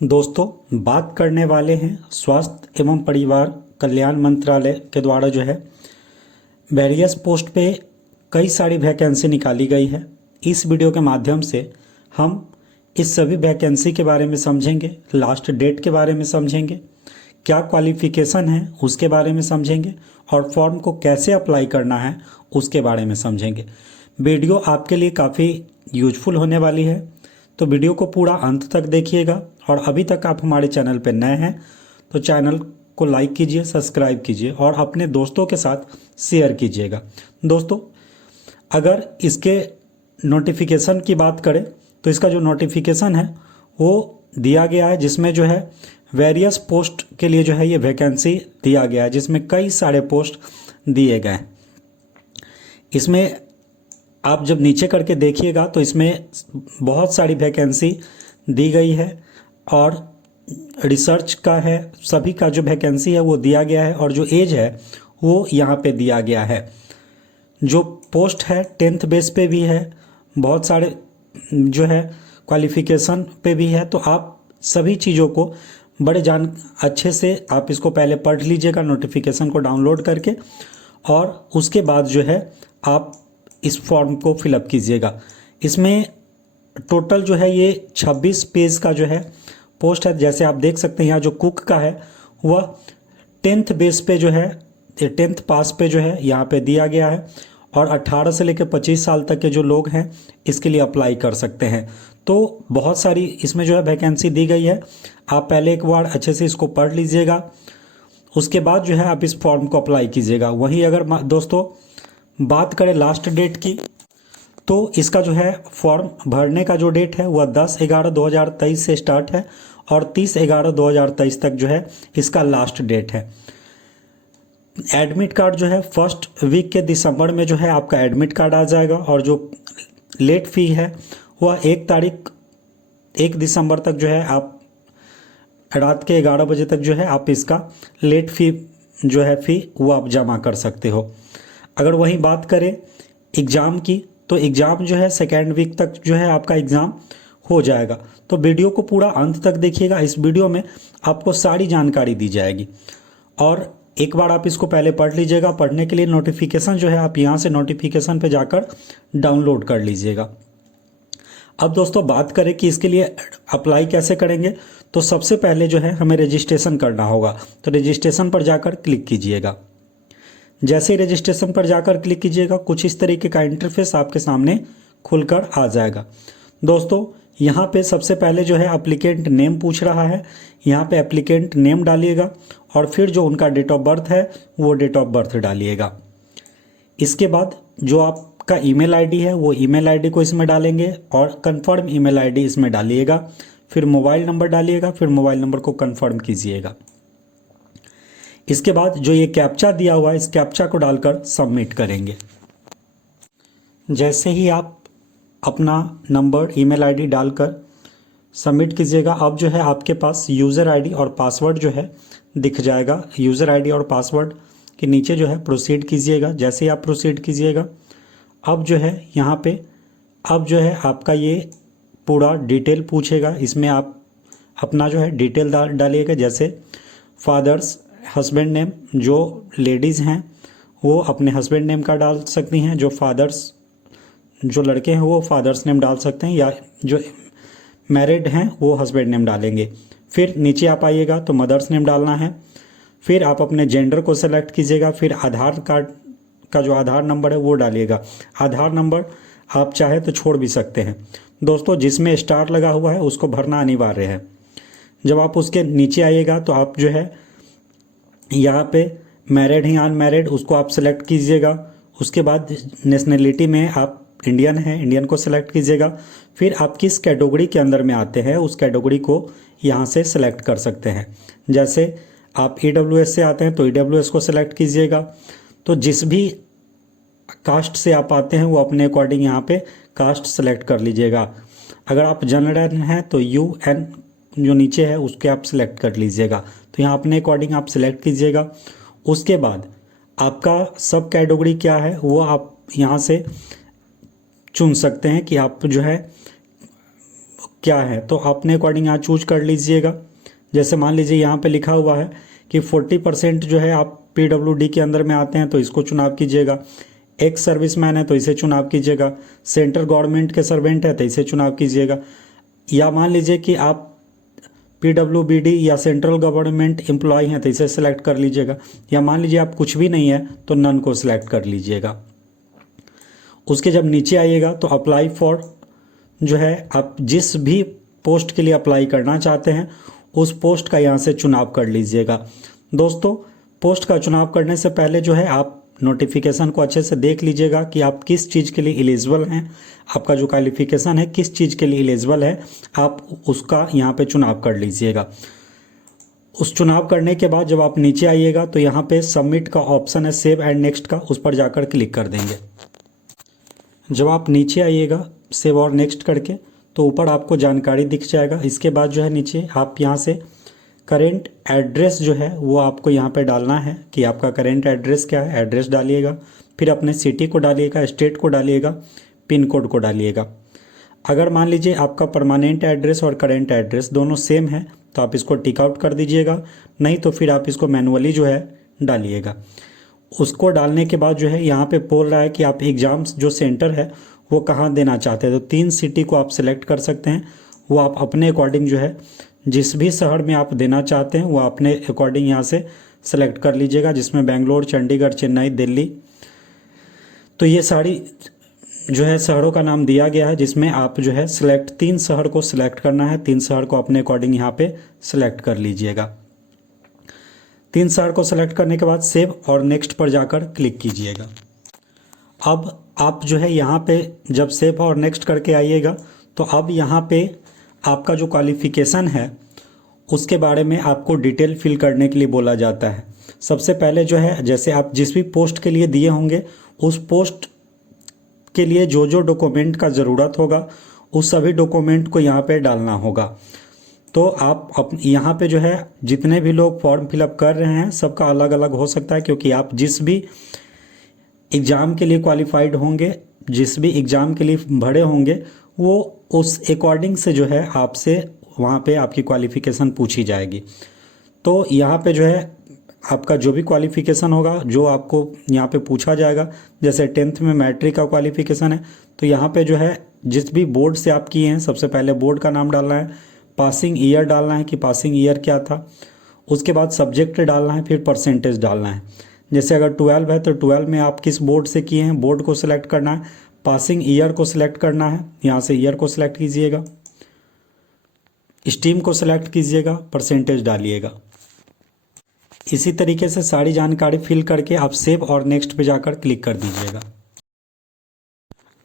दोस्तों, बात करने वाले हैं स्वास्थ्य एवं परिवार कल्याण मंत्रालय के द्वारा जो है वेरियस पोस्ट पे कई सारी वैकेंसी निकाली गई है। इस वीडियो के माध्यम से हम इस सभी वैकेंसी के बारे में समझेंगे, लास्ट डेट के बारे में समझेंगे, क्या क्वालिफ़िकेशन है उसके बारे में समझेंगे और फॉर्म को कैसे अप्लाई करना है उसके बारे में समझेंगे। वीडियो आपके लिए काफ़ी यूजफुल होने वाली है, तो वीडियो को पूरा अंत तक देखिएगा। और अभी तक आप हमारे चैनल पर नए हैं तो चैनल को लाइक कीजिए, सब्सक्राइब कीजिए और अपने दोस्तों के साथ शेयर कीजिएगा। दोस्तों, अगर इसके नोटिफिकेशन की बात करें तो इसका जो नोटिफिकेशन है वो दिया गया है, जिसमें जो है वेरियस पोस्ट के लिए जो है ये वैकेंसी दिया गया है, जिसमें कई सारे पोस्ट दिए गए हैं। इसमें आप जब नीचे करके देखिएगा तो इसमें बहुत सारी वैकेंसी दी गई है और रिसर्च का है, सभी का जो वैकेंसी है वो दिया गया है और जो एज है वो यहाँ पे दिया गया है। जो पोस्ट है 10th बेस पे भी है, बहुत सारे जो है क्वालिफ़िकेशन पे भी है। तो आप सभी चीज़ों को बड़े अच्छे से आप इसको पहले पढ़ लीजिएगा नोटिफिकेशन को डाउनलोड करके, और उसके बाद जो है आप इस फॉर्म को फिलअप कीजिएगा। इसमें टोटल जो है ये 26 पेज का जो है पोस्ट है। जैसे आप देख सकते हैं यहाँ जो कुक का है वह 10th बेस पे जो है 10th पास पे जो है यहाँ पे दिया गया है, और 18 से लेकर 25 साल तक के जो लोग हैं इसके लिए अप्लाई कर सकते हैं। तो बहुत सारी इसमें जो है वैकेंसी दी गई है। आप पहले एक बार अच्छे से इसको पढ़ लीजिएगा, उसके बाद जो है आप इस फॉर्म को अप्लाई कीजिएगा। वहीं अगर दोस्तों बात करें लास्ट डेट की, तो इसका जो है फॉर्म भरने का जो डेट है वह 10/11/2023 से स्टार्ट है और 30/11/2023 तक जो है इसका लास्ट डेट है। एडमिट कार्ड जो है फर्स्ट वीक के दिसंबर में जो है आपका एडमिट कार्ड आ जाएगा, और जो लेट फ़ी है वह 1 दिसंबर तक जो है आप रात के 11 बजे तक जो है आप इसका लेट फ़ी जो है फ़ी वो आप जमा कर सकते हो। अगर वहीं बात करें एग्ज़ाम की, तो एग्ज़ाम जो है 2nd वीक तक जो है आपका एग्ज़ाम हो जाएगा। तो वीडियो को पूरा अंत तक देखिएगा, इस वीडियो में आपको सारी जानकारी दी जाएगी। और एक बार आप इसको पहले पढ़ लीजिएगा। पढ़ने के लिए नोटिफिकेशन जो है आप यहाँ से नोटिफिकेशन पे जाकर डाउनलोड कर लीजिएगा। अब दोस्तों बात करें कि इसके लिए अप्लाई कैसे करेंगे, तो सबसे पहले जो है हमें रजिस्ट्रेशन करना होगा। तो रजिस्ट्रेशन पर जाकर क्लिक कीजिएगा। जैसे ही रजिस्ट्रेशन पर जाकर क्लिक कीजिएगा कुछ इस तरीके का इंटरफेस आपके सामने खुलकर आ जाएगा। दोस्तों, यहाँ पे सबसे पहले जो है एप्लीकेंट नेम पूछ रहा है, यहाँ पे एप्लीकेंट नेम डालिएगा और फिर जो उनका डेट ऑफ बर्थ है वो डेट ऑफ बर्थ डालिएगा। इसके बाद जो आपका ईमेल आईडी है वो ईमेल आईडी को इसमें डालेंगे और कंफर्म ईमेल आईडी इसमें डालिएगा। फिर मोबाइल नंबर डालिएगा, फिर मोबाइल नंबर को कंफर्म कीजिएगा। इसके बाद जो ये कैप्चा दिया हुआ है इस कैप्चा को डालकर सबमिट करेंगे। जैसे ही आप अपना नंबर ईमेल आईडी डालकर सबमिट कीजिएगा, अब जो है आपके पास यूज़र आईडी और पासवर्ड जो है दिख जाएगा। यूज़र आईडी और पासवर्ड के नीचे जो है प्रोसीड कीजिएगा। जैसे ही आप प्रोसीड कीजिएगा, अब जो है यहाँ पे अब जो है आपका ये पूरा डिटेल पूछेगा। इसमें आप अपना जो है डिटेल डालिएगा, जैसे फादर्स हस्बैंड नेम, जो लेडीज़ हैं वो अपने हस्बैंड नेम का डाल सकती हैं, जो लड़के हैं वो फादर्स नेम डाल सकते हैं, या जो मैरिड हैं वो हस्बैंड नेम डालेंगे। फिर नीचे आप आइएगा तो मदर्स नेम डालना है। फिर आप अपने जेंडर को सेलेक्ट कीजिएगा। फिर आधार कार्ड का जो आधार नंबर है वो डालिएगा। आधार नंबर आप चाहे तो छोड़ भी सकते हैं। दोस्तों, जिसमें स्टार लगा हुआ है उसको भरना अनिवार्य है। जब आप उसके नीचे आइएगा तो आप जो है यहाँ पे मैरिड ही अनमैरिड उसको आप सेलेक्ट कीजिएगा। उसके बाद नेशनलिटी में आप इंडियन हैं, इंडियन को सेलेक्ट कीजिएगा। फिर आप किस कैटेगरी के अंदर में आते हैं उस कैटेगरी को यहाँ से सेलेक्ट कर सकते हैं। जैसे आप EWS से आते हैं तो EWS को सेलेक्ट कीजिएगा। तो जिस भी कास्ट से आप आते हैं वो अपने अकॉर्डिंग यहाँ पे कास्ट सेलेक्ट कर लीजिएगा। अगर आप जनरल हैं तो UN जो नीचे है उसके आप सिलेक्ट कर लीजिएगा। तो यहाँ अपने अकॉर्डिंग आप सिलेक्ट कीजिएगा। उसके बाद आपका सब कैटेगरी क्या है वो आप यहाँ से चुन सकते हैं कि आप जो है क्या है तो अपने अकॉर्डिंग यहाँ चूज कर लीजिएगा। जैसे मान लीजिए यहाँ पे लिखा हुआ है कि 40% जो है आप PWD के अंदर में आते हैं तो इसको चुनाव कीजिएगा। एक्स सर्विसमैन है तो इसे चुनाव कीजिएगा। सेंट्रल गवर्नमेंट के सर्वेंट है तो इसे चुनाव कीजिएगा। या मान लीजिए कि आप PWBD या सेंट्रल गवर्नमेंट एम्प्लॉय हैं तो इसे सेलेक्ट कर लीजिएगा। या मान लीजिए आप कुछ भी नहीं है तो नन को सिलेक्ट कर लीजिएगा। उसके जब नीचे आइएगा तो अप्लाई फॉर जो है आप जिस भी पोस्ट के लिए अप्लाई करना चाहते हैं उस पोस्ट का यहाँ से चुनाव कर लीजिएगा। दोस्तों, पोस्ट का चुनाव करने से पहले जो है आप नोटिफिकेशन को अच्छे से देख लीजिएगा कि आप किस चीज़ के लिए एलिजिबल हैं, आपका जो क्वालिफिकेशन है किस चीज़ के लिए एलिजिबल है, आप उसका यहाँ पे चुनाव कर लीजिएगा। उस चुनाव करने के बाद जब आप नीचे आइएगा तो यहाँ पे सबमिट का ऑप्शन है सेव एंड नेक्स्ट का, उस पर जाकर क्लिक कर देंगे। जब आप नीचे आइएगा सेव और नेक्स्ट करके तो ऊपर आपको जानकारी दिख जाएगा। इसके बाद जो है नीचे आप यहाँ से करेंट एड्रेस जो है वो आपको यहाँ पे डालना है कि आपका करेंट एड्रेस क्या है। एड्रेस डालिएगा, फिर अपने सिटी को डालिएगा, स्टेट को डालिएगा, पिन कोड को डालिएगा। अगर मान लीजिए आपका परमानेंट एड्रेस और करेंट एड्रेस दोनों सेम है तो आप इसको टिक आउट कर दीजिएगा, नहीं तो फिर आप इसको मैनुअली जो है डालिएगा। उसको डालने के बाद जो है यहाँ पे बोल रहा है कि आप एग्ज़ाम्स जो सेंटर है वो कहाँ देना चाहते हैं, तो 3 सिटी को आप सेलेक्ट कर सकते हैं। वो आप अपने अकॉर्डिंग जो है जिस भी शहर में आप देना चाहते हैं वो अपने अकॉर्डिंग यहाँ से सेलेक्ट कर लीजिएगा, जिसमें बेंगलोर, चंडीगढ़, चेन्नई, दिल्ली, तो ये सारी जो है शहरों का नाम दिया गया है, जिसमें आप जो है सिलेक्ट 3 शहर को सिलेक्ट करना है। 3 शहर को अपने अकॉर्डिंग यहाँ पे सिलेक्ट कर लीजिएगा। 3 शहर को सिलेक्ट करने के बाद सेव और नेक्स्ट पर जाकर क्लिक कीजिएगा। अब आप जो है यहाँ पे जब सेव और नेक्स्ट करके आइएगा तो अब यहाँ पे आपका जो क्वालिफ़िकेशन है उसके बारे में आपको डिटेल फिल करने के लिए बोला जाता है। सबसे पहले जो है जैसे आप जिस भी पोस्ट के लिए दिए होंगे उस पोस्ट के लिए जो जो डॉक्यूमेंट का ज़रूरत होगा उस सभी डॉक्यूमेंट को यहाँ पे डालना होगा। तो आप यहाँ पे जो है जितने भी लोग फॉर्म फिलअप कर रहे हैं सबका अलग अलग हो सकता है, क्योंकि आप जिस भी एग्ज़ाम के लिए क्वालिफाइड होंगे, जिस भी एग्ज़ाम के लिए भरे होंगे, वो उस अकॉर्डिंग से जो है आपसे वहाँ पे आपकी क्वालिफ़िकेशन पूछी जाएगी। तो यहाँ पे जो है आपका जो भी क्वालिफ़िकेशन होगा जो आपको यहाँ पे पूछा जाएगा, जैसे 10th में मैट्रिक का क्वालिफ़िकेशन है तो यहाँ पे जो है जिस भी बोर्ड से आप किए हैं सबसे पहले बोर्ड का नाम डालना है, पासिंग ईयर डालना है कि पासिंग ईयर क्या था, उसके बाद सब्जेक्ट डालना है, फिर परसेंटेज डालना है। जैसे अगर 12 है तो 12 में आप किस बोर्ड से किए हैं बोर्ड को सिलेक्ट करना है, पासिंग ईयर को सिलेक्ट करना है, यहाँ से ईयर को सिलेक्ट कीजिएगा, स्ट्रीम को सिलेक्ट कीजिएगा, परसेंटेज डालिएगा। इसी तरीके से सारी जानकारी फिल करके आप सेव और नेक्स्ट पे जाकर क्लिक कर दीजिएगा।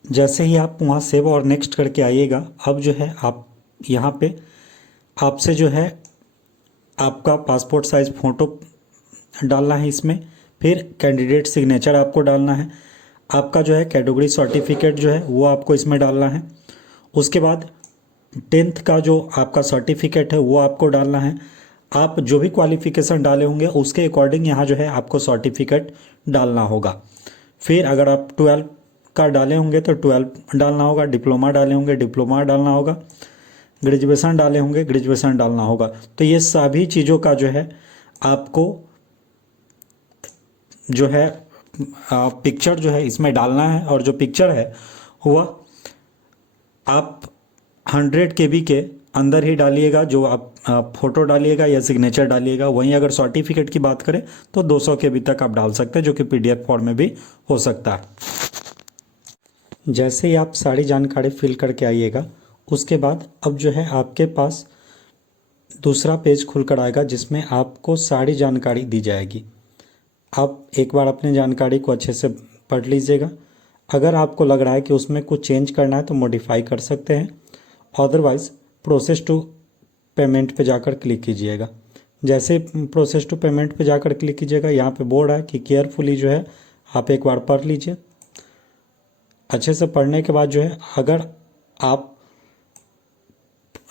जैसे ही आप वहाँ सेव और नेक्स्ट करके आइएगा अब जो है आप यहाँ पे आपसे जो है आपका पासपोर्ट साइज़ फ़ोटो डालना है इसमें, फिर कैंडिडेट सिग्नेचर आपको डालना है, आपका जो है कैटेगरी सर्टिफिकेट जो है वो आपको इसमें डालना है, उसके बाद 10th का जो आपका सर्टिफिकेट है वो आपको डालना है। आप जो भी क्वालिफ़िकेशन डाले होंगे उसके अकॉर्डिंग यहाँ जो है आपको सर्टिफिकेट डालना होगा। फिर अगर आप 12 का डाले होंगे तो 12 डालना होगा, डिप्लोमा डाले होंगे डिप्लोमा डालना होगा, ग्रेजुएशन डाले होंगे ग्रेजुएशन डालना होगा। तो ये सभी चीज़ों का जो है आपको जो है पिक्चर जो है इसमें डालना है, और जो पिक्चर है वह आप 100 KB के अंदर ही डालिएगा। जो आप फ़ोटो डालिएगा या सिग्नेचर डालिएगा, वहीं अगर सर्टिफिकेट की बात करें तो 200 KB तक आप डाल सकते हैं, जो कि PDF फॉर्म में भी हो सकता है। जैसे ही आप सारी जानकारी फिल करके आइएगा उसके बाद अब जो है आपके पास दूसरा पेज खुल कर आएगा जिसमें आपको सारी जानकारी दी जाएगी। आप एक बार अपनी जानकारी को अच्छे से पढ़ लीजिएगा। अगर आपको लग रहा है कि उसमें कुछ चेंज करना है तो मॉडिफाई कर सकते हैं, अदरवाइज़ प्रोसेस टू पेमेंट पे जाकर क्लिक कीजिएगा। जैसे प्रोसेस टू पेमेंट पे जाकर क्लिक कीजिएगा यहाँ पे बोर्ड है कि केयरफुली जो है आप एक बार पढ़ लीजिए। अच्छे से पढ़ने के बाद जो है अगर आप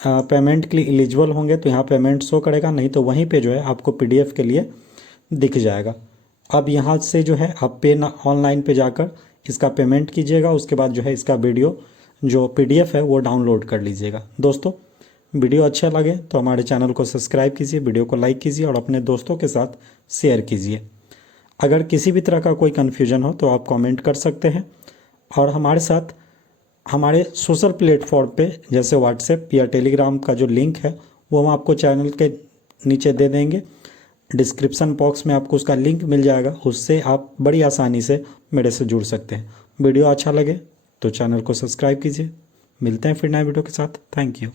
पेमेंट के लिए एलिजिबल होंगे तो यहाँ पेमेंट शो करेगा, नहीं तो वहीं पे जो है आपको PDF के लिए दिख जाएगा। अब यहाँ से जो है आप पे ऑनलाइन पे जाकर इसका पेमेंट कीजिएगा। उसके बाद जो है इसका वीडियो जो PDF है वो डाउनलोड कर लीजिएगा। दोस्तों, वीडियो अच्छा लगे तो हमारे चैनल को सब्सक्राइब कीजिए, वीडियो को लाइक कीजिए और अपने दोस्तों के साथ शेयर कीजिए। अगर किसी भी तरह का कोई कन्फ्यूजन हो तो आप कमेंट कर सकते हैं और हमारे साथ हमारे सोशल प्लेटफॉर्म पे जैसे व्हाट्सएप या टेलीग्राम का जो लिंक है वो हम आपको चैनल के नीचे दे देंगे। डिस्क्रिप्शन बॉक्स में आपको उसका लिंक मिल जाएगा, उससे आप बड़ी आसानी से मेरे से जुड़ सकते हैं। वीडियो अच्छा लगे तो चैनल को सब्सक्राइब कीजिए। मिलते हैं फिर नए वीडियो के साथ। Thank you.